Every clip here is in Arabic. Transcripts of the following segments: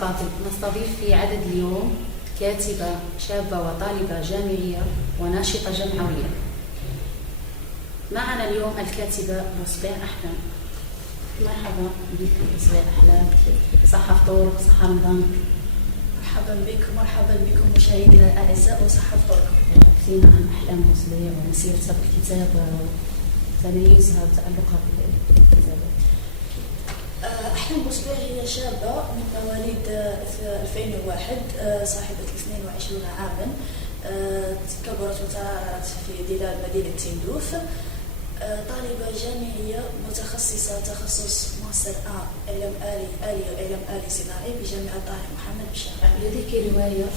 فاضل، نستضيف في عدد اليوم كاتبة شابة وطالبة جامعية وناشطة جمعوية. معنا اليوم الكاتبة بصبيع أحلام. مرحبا بك بصبيع أحلام، صحة فطورك، صحة رمضانك. مرحبا بك ومرحبا بكم مشاهدينا الأعزاء وصحة فطوركم. حدثينا عن أحلام بصبيع ومسيرتها بالكتابة وتميزها وتألقها بالكتابة. أحلام بصبيع هي شابة من مواليد 2001، صاحبة 22 عاما، كبرت وترعرعت في ظلال مدينة تندوف، طالبة جامعية متخصصة تخصص ماستر إعلام آلي وإعلام آلي صناعي بجامعة طارق محمد بشارع. لديك رواية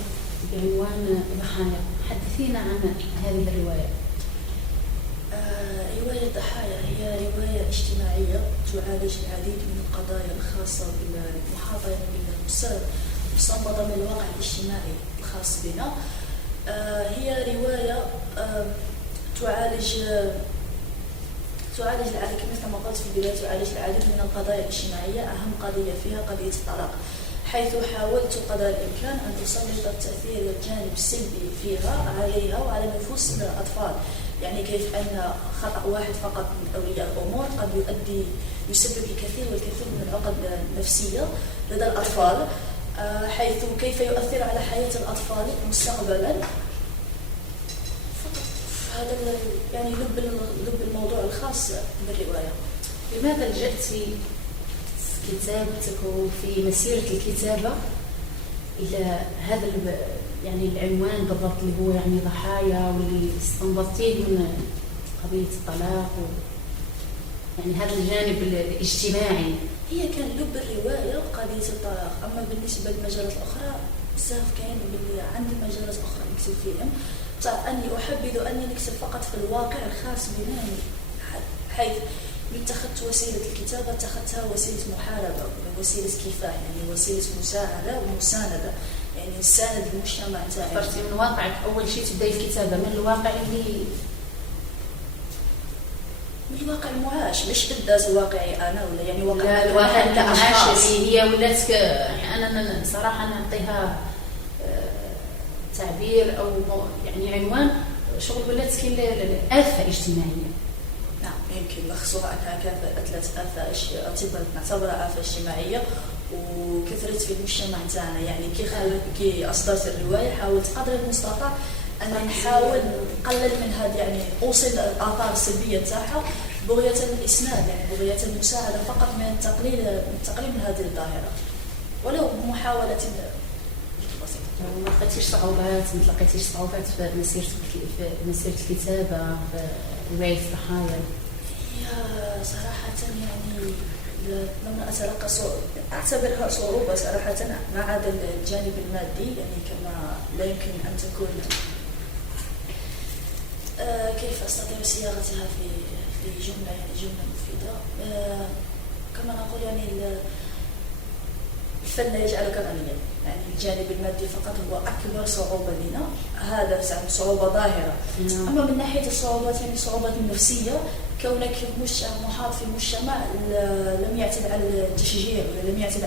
بعنوان ضحايا، حدثينا عن هذه الرواية. رواية ضحايا هي رواية اجتماعية تعالج العديد من القضايا الخاصة بالمحاضرة مستنبطة من الواقع الاجتماعي الخاص بنا. هي رواية تعالج العديد، مثل ما قلت في البداية، تعالج العديد من القضايا الاجتماعية. أهم قضية فيها قضية الطلاق، حيث حاولت قدر الإمكان أن أسلط التأثير الجانب السلبي فيها عليها وعلى نفوس الأطفال. يعني كيف أن خطأ واحد فقط من أولياء الأمور قد يسبب الكثير والكثير من العقد النفسية لدى الأطفال، حيث كيف يؤثر على حياة الأطفال مستقبلا. هذا يعني لب الموضوع الخاص بالرواية. لماذا لجأت كتابتك وفي مسيرة الكتابة إلى هذا يعني العنوان بالضبط اللي هو يعني ضحايا، واللي استنبطتيه من قضية الطلاق يعني هذا الجانب الاجتماعي؟ هي كان لب الرواية قضية الطلاق. أما بالنسبة للمجالات الأخرى بزاف كاين اللي عندي مجالات أخرى نكتب فيهم، أني أحبذ أني نكتب فقط في الواقع الخاص بنا، حيث من اتخذت وسيلة الكتابة اتخذتها وسيلة محاربة، وسيلة كفاح، يعني وسيلة مساعدة ومساندة، يعني نساند المجتمع تاعي. فرتي من واقعك أول شيء تبدأي الكتابة من الواقع من الواقع المعاش، مش بالذات واقعي أنا ولا يعني واقع الواحد كأشخاص. هي ولات يعني أنا صراحة نعطيها تعبير أو يعني عنوان شغل ولات آفة اجتماعية. نعم، يمكن لخصوها أنها ثلاث آفة نعتبرها آفة اجتماعية وكثرت في المجتمع تاعنا. يعني كي أصدرت الرواية حاولت قدر المستطاع أن نحاول نقلل من هذا، يعني أوصل الآثار السلبية تاعها بغية الإسناد، يعني بغية المساعدة فقط من التقليل من هذه الظاهرة، ولو بمحاولة بسيطة. ما لقيتيش صعوبات في مسيرة الكتابة في رواية ضحايا؟ هي صراحة يعني لم أعتبرها صعوبة صراحة، ما عدا الجانب المادي، يعني كما لا يمكن أن تكون كيف أستطيع صياغتها في جملة مفيدة. كما نقول يعني الفن لا يجعلك غنيا، يعني الجانب المادي فقط هو أكبر صعوبة لنا، هذا صعوبة ظاهرة. أما من ناحية الصعوبات، يعني صعوبات نفسية، كونك محاط في مجتمع لم يعتد على التشجيع ولا لم يعتد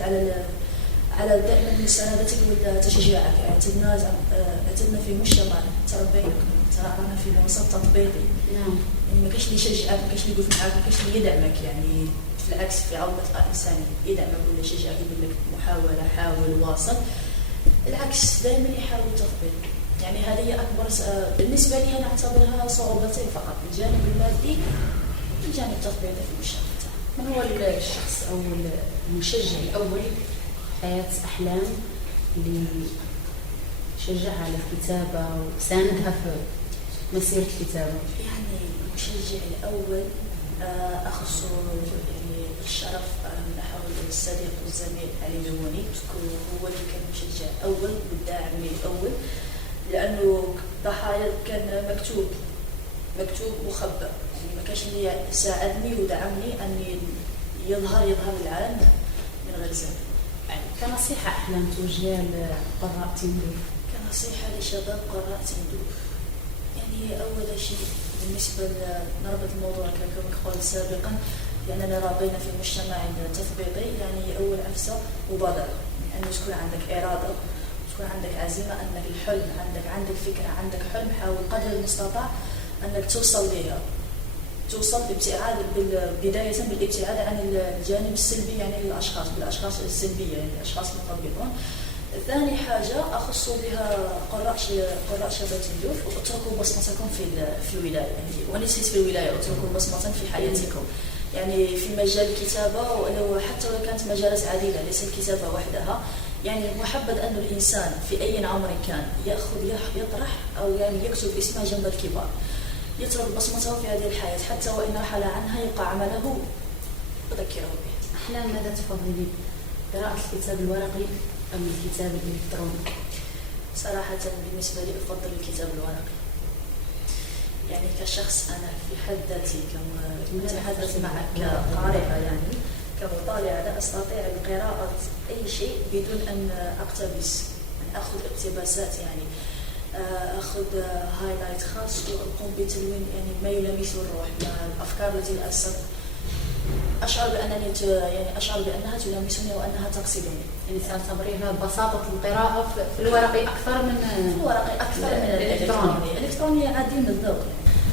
على دائما مساندتك وتشجيعك. اعتدنا في مجتمع تربينا في وسط تطبيقي. نعم. يعني ما كاش اللي يشجعك، ما كاش اللي يقف معاك، ما كاش اللي يدعمك. يعني في العكس، في عوضة الإنسان يدعمك ولا يشجعك، يقول لك محاولة، حاول، واصل. العكس دائما يحاول التطبيق. يعني هذه هي أكبر بالنسبة لي، أنا أعتبرها صعوبتين فقط، الجانب المادي والجانب التطبيقي في المجتمع. من هو الشخص أو المشجع الأول حياة أحلام اللي شجعها على الكتابة وساندها في مسيرة الكتابة؟ يعني المشجع الأول أخص يعني الشرف من أحد الصديق والزميل علي ميموني، هو اللي كان المشجع الأول والداعم الأول، لأنه ضحايا كان مكتوب مخبأ، يعني ما كانش اللي ساعدني ودعمني أني يظهر للعالم من غير ذلك. يعني كنصيحة أحلام توجهها لقراء تندوف؟ كنصيحة لشباب قراء تندوف، يعني أول شيء بالنسبة لنربط الموضوع كما قلت سابقا، لأننا راضينا في مجتمع تثبيطي، يعني أول عفسة مبادرة، أنه تكون عندك إرادة، تكون عندك عزيمة، أنك الحلم عندك فكرة، عندك حلم، حاول قدر المستطاع أنك توصل لها، توصل بابتعاد بداية بالابتعاد عن الجانب السلبي يعني بالأشخاص السلبية يعني الأشخاص المطبقون. ثاني حاجة أخص بها قراء شباب تندوف، واتركوا بصمتكم في الولاية، يعني ونسيت في الولاية اتركوا بصمة في حياتكم، يعني في مجال الكتابة، ولو حتى لو كانت مجالات عديدة ليس الكتابة وحدها. يعني محبذ أن الإنسان في أي عمر كان يطرح أو يعني يكتب اسمه جنب الكبار، يترك بصمته في هذه الحياة، حتى وإن رحل عنها يبقى عمله يذكره به. أحلام، ماذا تفضلين، قراءة الكتاب الورقي أم الكتاب الإلكتروني؟ صراحة بالنسبة لي أفضل الكتاب الورقي، يعني كشخص أنا في حد ذاتي كمتحدث معك كقارئة، يعني كمطالعة لا أستطيع قراءة أي شيء بدون أن أقتبس، يعني أخذ اقتباسات، يعني أخذ هايلايت خاص وأقوم بتلوين يعني ما يلامسه الروح، الأفكار التي أشعر بأنها تلامسني وأنها تقصدني. يعني تعتبريها بساطة القراءة في الورقي أكثر من الإلكتروني. الإلكتروني عادي من الذوق.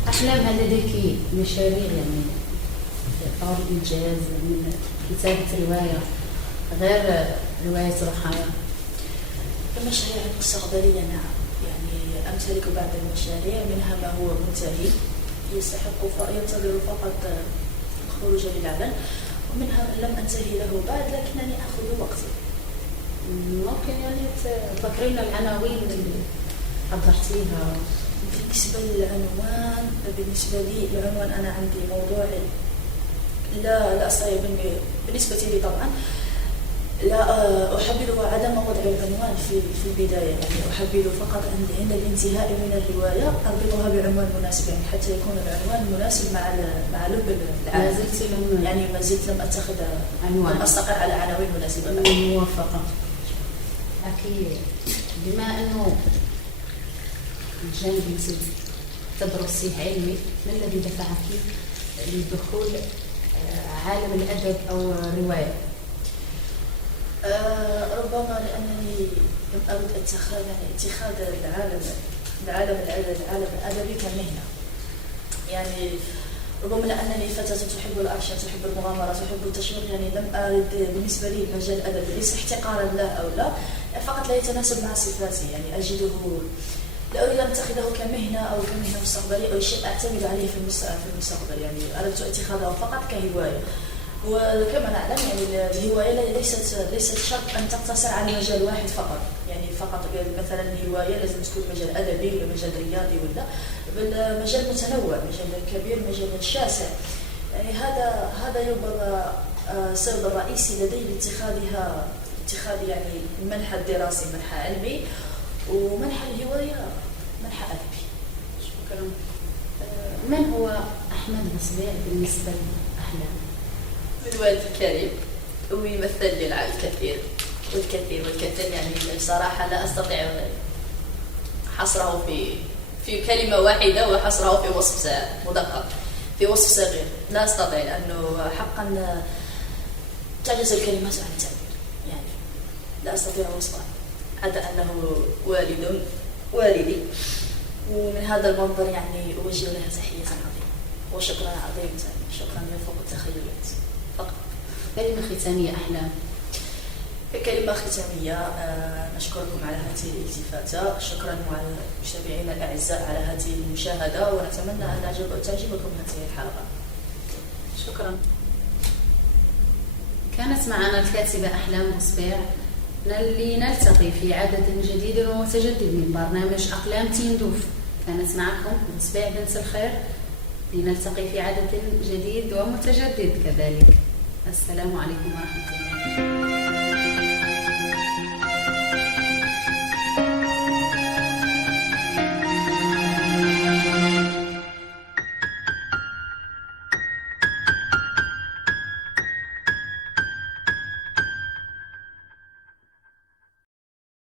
أحلام، هل لديك مشاريع يعني طور الإنجاز من كتابة رواية غير رواية الضحايا؟ المشاريع المستقبلية نعم، يعني أمتلك بعض المشاريع، منها ما هو منتهي ينتظر فقط الخروج للعمل، ومنها لم أنتهي له بعد لكنني أخذ وقتي. ممكن يعني تذكرين العناوين اللي حضرتيها؟ بالنسبة لي العنوان أنا عندي موضوعي لا أستطيع بالنسبة لي طبعا لا أحبذ عدم وضع العنوان في البداية، يعني أحبذ فقط عند الانتهاء من الرواية أربطها بعنوان مناسب، يعني حتى يكون العنوان مناسب مع لب العالم. يعني ما زلت لم أتخذ عنوان، لم أستقر على عناوين مناسبة موفقة. أكيد. بما أنه الجانب الذي تدرسيه علمي، ما الذي دفعك لدخول عالم الأدب أو الرواية؟ ربما لأنني لم أرد اتخاذ العالم الأدبي كمهنة، يعني ربما لأنني فتاة تحب الأكشن، تحب المغامرة، تحب التشويق، يعني لم أرد بالنسبة لي المجال الأدبي، ليس احتقارا له أو لا، فقط لا يتناسب مع صفاتي، يعني أجده لا أريد أن أتخذه كمهنة أو كمهنة مستقبلية أو شيء أعتمد عليه في المستقبل، يعني أردت اتخاذه فقط كهواية. وكما نعلم يعني الهواية ليست شرط أن تقتصر على مجال واحد فقط، يعني فقط مثلا الهواية لازم تكون مجال أدبي ولا مجال رياضي، ولا بل مجال متنوع، مجال كبير، مجال شاسع. يعني هذا ربما السبب الرئيسي لدي لاتخاذ يعني المنحى الدراسي منحى علمي، ومنحى الهواية منحى أدبي. شكرا. من هو أحمد بصبيع بالنسبة لأحلام؟ من والد الكريم، ويمثل لي الكثير والكثير، يعني بصراحة لا أستطيع حصره في كلمة واحدة وحصره في وصف مدقق، في وصف صغير، لا أستطيع، لأنه حقا تعجز الكلمات عن التعبير، يعني لا أستطيع وصفه، عدا أنه والدي، ومن هذا المنظر يعني أوجه له تحية عظيمة وشكرا عظيما، شكرا يفوق التخيلات. فقط كلمة ختامية أحلام. كلمة ختامية، نشكركم على هذه الالتفاتة، شكرا على متابعينا الأعزاء على هذه المشاهدة، ونتمنى أن تعجبكم هذه الحلقة. شكرا. كانت معنا الكاتبة أحلام بصبيع، لنلتقي في عدد جديد ومتجدد من برنامج أقلام تندوف. كانت معكم بصبيع بنت الخير، لنلتقي في عدد جديد ومتجدد كذلك. السلام عليكم ورحمة الله.